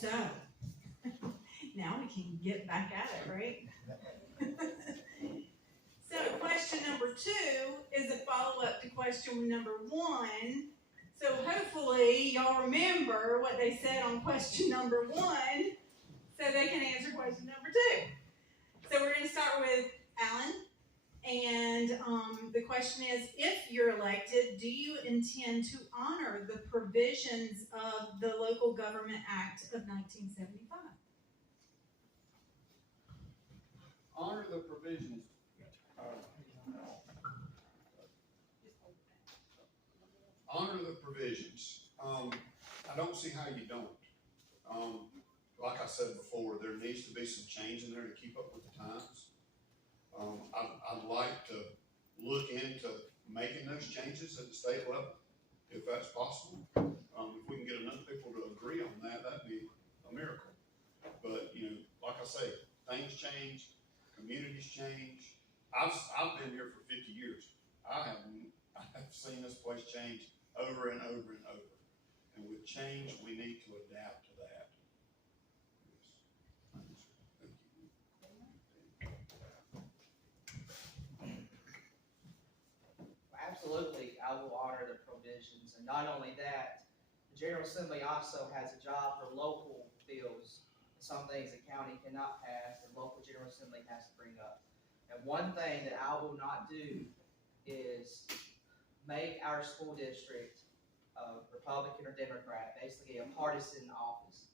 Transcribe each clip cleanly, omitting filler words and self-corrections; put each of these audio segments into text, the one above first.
So, now we can get back at it, right? So question number 2 is a follow-up to question number 1. So hopefully y'all remember what they said on question number 1 so they can answer question number 2. So we're going to start with Alan. And the question is, if you're elected, do you intend to honor the provisions of the Local Government Act of 1975? Honor the provisions. Honor the provisions. I don't see how you don't. Like I said before, there needs to be some change in there to keep up with the times. I'd like to look into making those changes at the state level, if that's possible. If we can get enough people to agree on that, that'd be a miracle. But, you know, like I say, things change, communities change. I've been here for 50 years. I have seen this place change over and over and over. And with change, we need to adapt to that. Absolutely, I will honor the provisions, and not only that, the General Assembly also has a job for local bills. Some things the county cannot pass, the local General Assembly has to bring up. And one thing that I will not do is make our school district Republican or Democrat, basically a partisan office.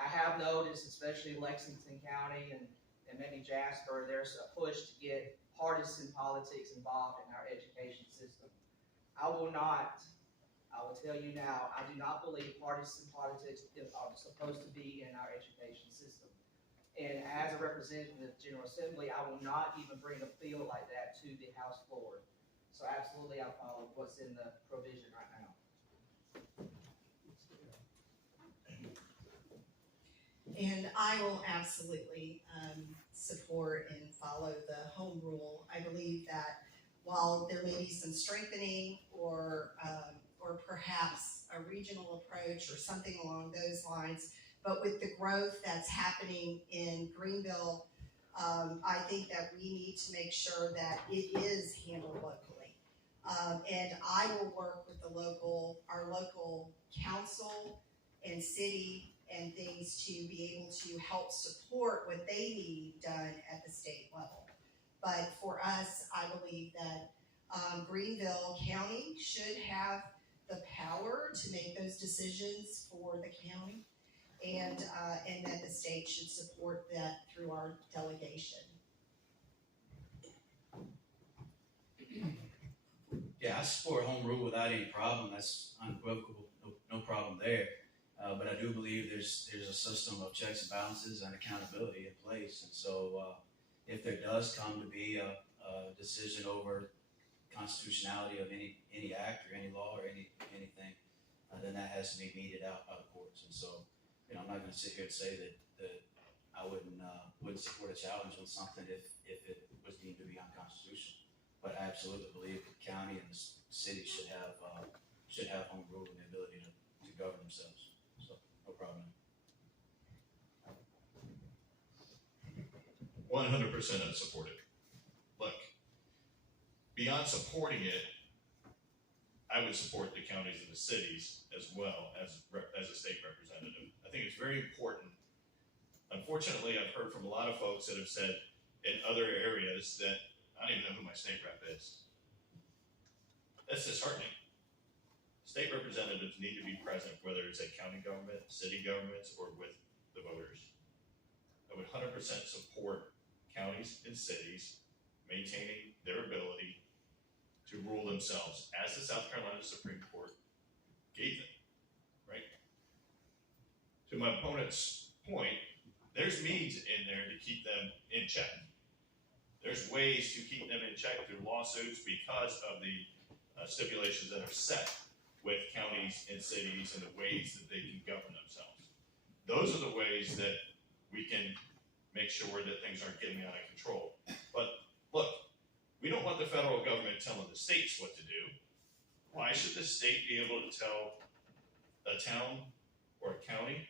I have noticed, especially in Lexington County and maybe Jasper, there's a push to get partisan politics involved in our education system. I will tell you now, I do not believe partisan politics are supposed to be in our education system. And as a representative of the General Assembly, I will not even bring a bill like that to the House floor. So absolutely, I follow what's in the provision right now. And I will absolutely support and follow the home rule. I believe that while there may be some strengthening or perhaps a regional approach or something along those lines, but with the growth that's happening in Greenville, I think that we need to make sure that it is handled locally. And I will work with our local council and city and things to be able to help support what they need done at the state level. But for us, I believe that Greenville County should have the power to make those decisions for the county, and that the state should support that through our delegation. Yeah, I support home rule without any problem. That's unequivocal, no problem there. But I do believe there's a system of checks and balances and accountability in place. And so if there does come to be a decision over constitutionality of any act or any law or anything, then that has to be meted out by the courts. And so, you know, I'm not going to sit here and say that I wouldn't support a challenge on something if it was deemed to be unconstitutional. But I absolutely believe the county and the city should have home rule and the ability to govern themselves. So no problem. 100% I'd support it. Look, beyond supporting it, I would support the counties and the cities as well as a state representative. I think it's very important. Unfortunately, I've heard from a lot of folks that have said in other areas that I don't even know who my state rep is. That's disheartening. State representatives need to be present, whether it's at county government, city governments, or with the voters. I would 100% support counties and cities maintaining their ability to rule themselves, as the South Carolina Supreme Court gave them, right? To my opponent's point, there's means in there to keep them in check. There's ways to keep them in check through lawsuits because of the stipulations that are set with counties and cities and the ways that they can govern themselves. Those are the ways that we can make sure that things aren't getting out of control. But look, we don't want the federal government telling the states what to do. Why should the state be able to tell a town or a county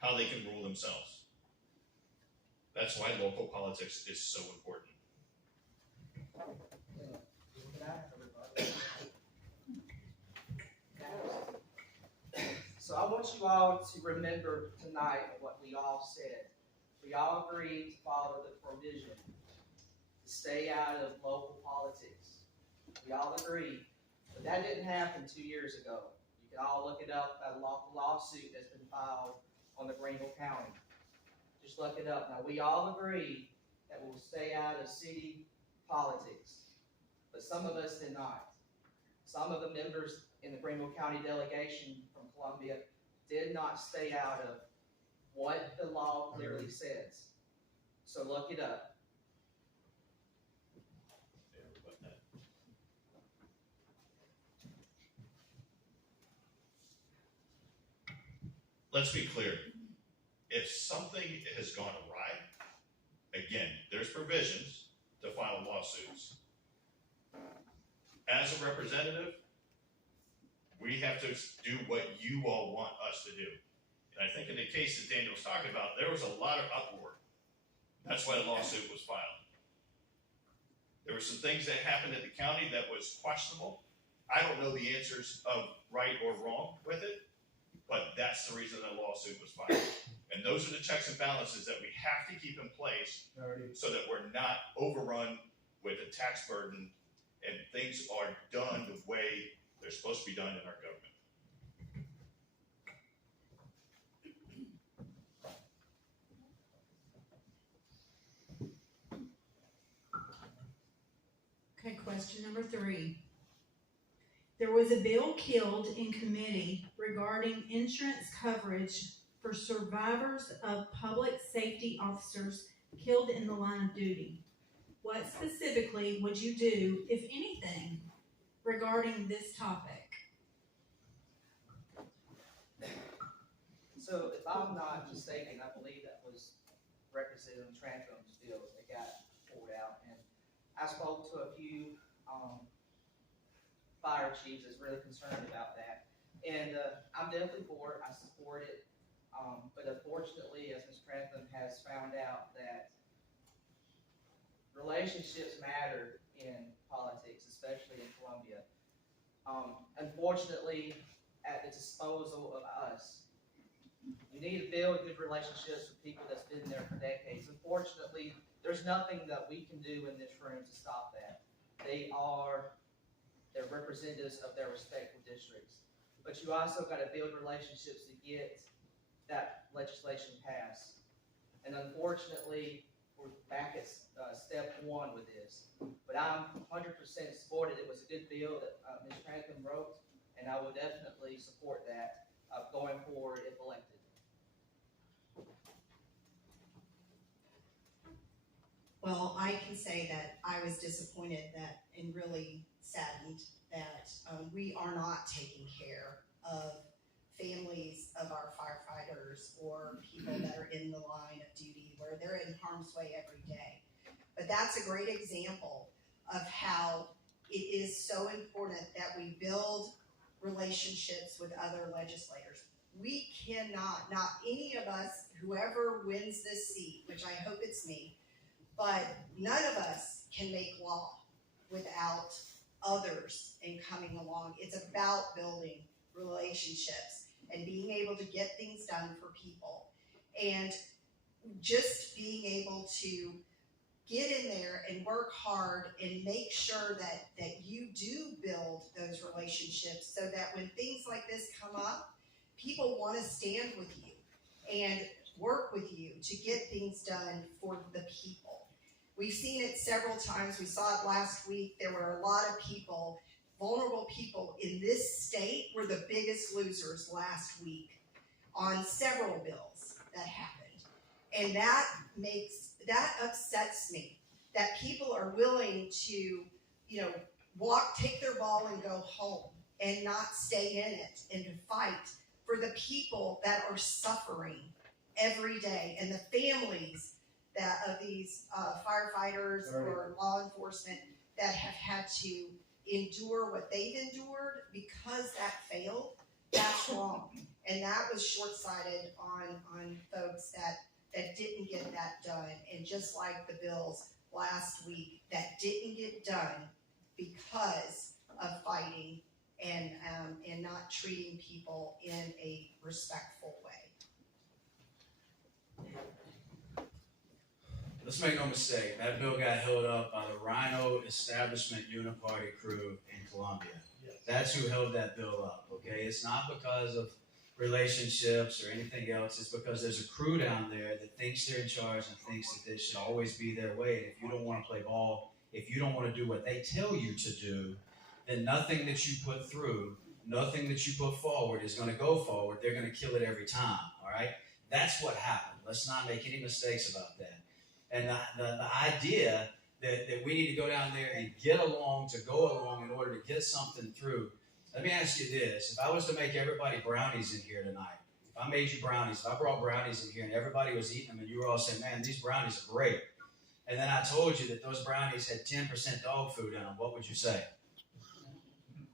how they can rule themselves. That's why local politics is so important. Good night, everybody. So I want you all to remember tonight what we all said. We all agreed to follow the provision to stay out of local politics. We all agreed, but that didn't happen 2 years ago. You can all look it up, a lawsuit that's been filed on the Greenville County. Just look it up. Now, we all agreed that we'll stay out of city politics, but some of us did not. Some of the members in the Greenville County delegation from Columbia did not stay out of what the law clearly says. So look it up. Let's be clear. If something has gone awry, again, there's provisions to file lawsuits. As a representative, we have to do what you all want us to do. And I think in the case that Daniel was talking about, there was a lot of uproar. That's why the lawsuit was filed. There were some things that happened at the county that was questionable. I don't know the answers of right or wrong with it, but that's the reason the lawsuit was filed. And those are the checks and balances that we have to keep in place so that we're not overrun with a tax burden and things are done the way they're supposed to be done in our government. Okay, question number 3. There was a bill killed in committee regarding insurance coverage for survivors of public safety officers killed in the line of duty. What specifically would you do, if anything, regarding this topic? So if I'm not mistaken, I believe that was Representative Trantham bill that got pulled out. And I spoke to a few fire chiefs that's really concerned about that. And I'm definitely for it. I support it. But unfortunately, as Ms. Trantham has found out, that relationships matter in politics, especially in Columbia. Unfortunately, at the disposal of us. You need to build good relationships with people that's been there for decades. Unfortunately, there's nothing that we can do in this room to stop that. They're representatives of their respective districts. But you also got to build relationships to get that legislation passed. And unfortunately, we're back at step 1 with this. But I'm 100% supported. It was a good bill that Ms. Trantham wrote, and I will definitely support that going forward if elected. Well, I can say that I was disappointed that, and really saddened that we are not taking care of families of our firefighters or people that are in the line of duty where they're in harm's way every day. But that's a great example of how it is so important that we build relationships with other legislators. We cannot, not any of us, whoever wins this seat, which I hope it's me, but none of us can make law without others and coming along. It's about building relationships and being able to get things done for people. And just being able to get in there and work hard and make sure that you do build those relationships so that when things like this come up, people want to stand with you and work with you to get things done for the people. We've seen it several times. We saw it last week. There were a lot of people, vulnerable people in this state were the biggest losers last week on several bills that happened. And that upsets me, that people are willing to, take their ball and go home and not stay in it and to fight for the people that are suffering every day and the families of these firefighters or law enforcement that have had to endure what they've endured because that failed. That's wrong. And that was short-sighted on folks that didn't get that done. And just like the bills last week that didn't get done because of fighting and not treating people in a respectful way. Let's make no mistake, that bill got held up by the Rhino Establishment Uniparty crew in Columbia. That's who held that bill up, okay? It's not because of relationships or anything else. It's because there's a crew down there that thinks they're in charge and thinks that this should always be their way. And if you don't want to play ball, if you don't want to do what they tell you to do, then nothing that you put through, nothing that you put forward is going to go forward. They're going to kill it every time, all right? That's what happened. Let's not make any mistakes about that. And the idea that we need to go down there and get along to go along in order to get something through. Let me ask you this. If I was to make everybody brownies in here tonight, if I made you brownies, if I brought brownies in here and everybody was eating them and you were all saying, man, these brownies are great. And then I told you that those brownies had 10% dog food in them, what would you say?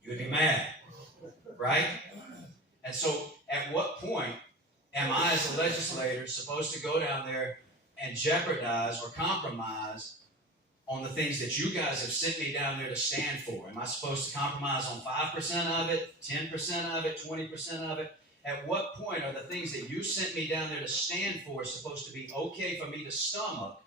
You would be mad, right? And so at what point am I as a legislator supposed to go down there and jeopardize or compromise on the things that you guys have sent me down there to stand for? Am I supposed to compromise on 5% of it, 10% of it, 20% of it? At what point are the things that you sent me down there to stand for supposed to be okay for me to stomach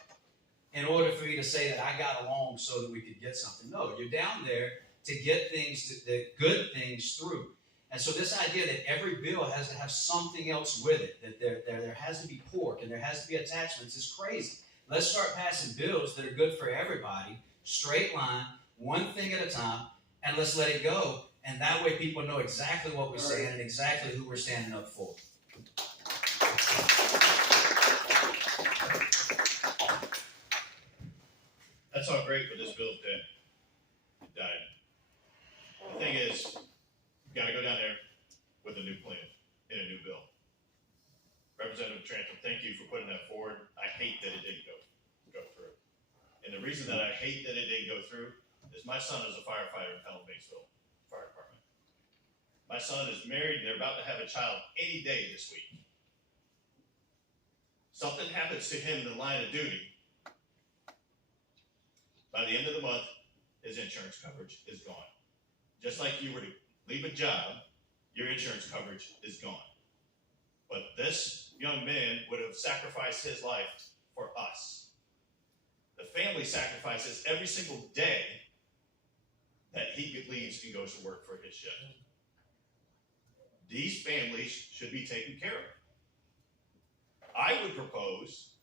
in order for me to say that I got along so that we could get something? No, you're down there to get things, the good things through. And so this idea that every bill has to have something else with it, that there has to be pork and there has to be attachments, is crazy. Let's start passing bills that are good for everybody, straight line, one thing at a time, and let's let it go. And that way people know exactly what we're saying and exactly who we're standing up for. That's all great, but this bill's dead. It died. The thing is, you've got to go down there with a new plan in a new bill. Representative Trantham, thank you for putting that forward. I hate that it didn't go through. And the reason that I hate that it didn't go through is my son is a firefighter in Pelham Batesville Fire Department. My son is married and they're about to have a child any day this week. Something happens to him in the line of duty. By the end of the month, his insurance coverage is gone. Just like you were to leave a job, your insurance coverage is gone. But this young man would have sacrificed his life for us. The family sacrifices every single day that he leaves and goes to work for his shift. These families should be taken care of. I would propose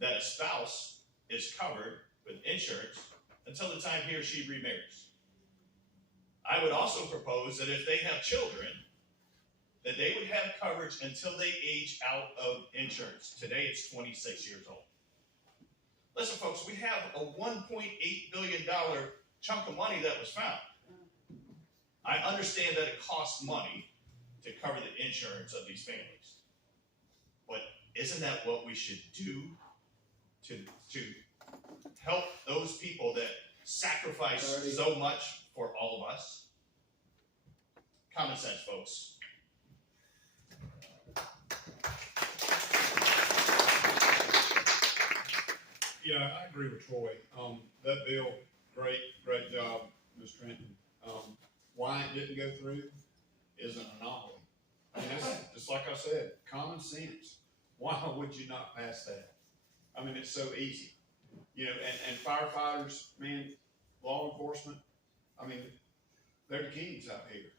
that a spouse is covered with insurance until the time he or she remarries. I would also propose that if they have children, that they would have coverage until they age out of insurance. Today it's 26 years old. Listen, folks, we have a $1.8 billion chunk of money that was found. I understand that it costs money to cover the insurance of these families. But isn't that what we should do to help those people that sacrifice so much for all of us? Common sense, folks. Yeah, I agree with Troy. That bill, great job, Ms. Trenton. Why it didn't go through is an anomaly. I mean, that's just like I said, common sense. Why would you not pass that? I mean, it's so easy. You know, and firefighters, man, law enforcement, I mean, they're the kings out here.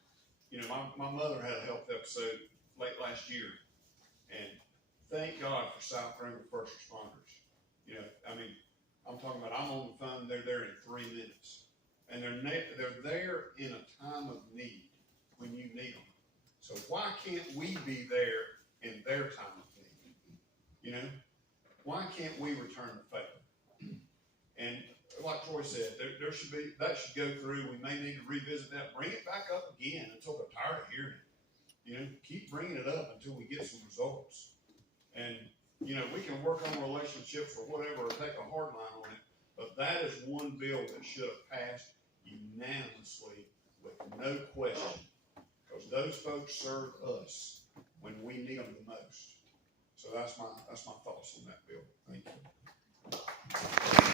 You know, my mother had a health episode late last year, and thank God for South River first responders. You know, I mean, I'm talking about I'm on the phone, they're there in 3 minutes. And they're there in a time of need when you need them. So why can't we be there in their time of need? You know, why can't we return the favor? And like Troy said, there should be, that should go through. We may need to revisit that, bring it back up again until they're tired of hearing it. You know, keep bringing it up until we get some results. And, you know, we can work on relationships or whatever, or take a hard line on it, but that is one bill that should have passed unanimously with no question, because those folks serve us. when we need them the most. So that's my thoughts on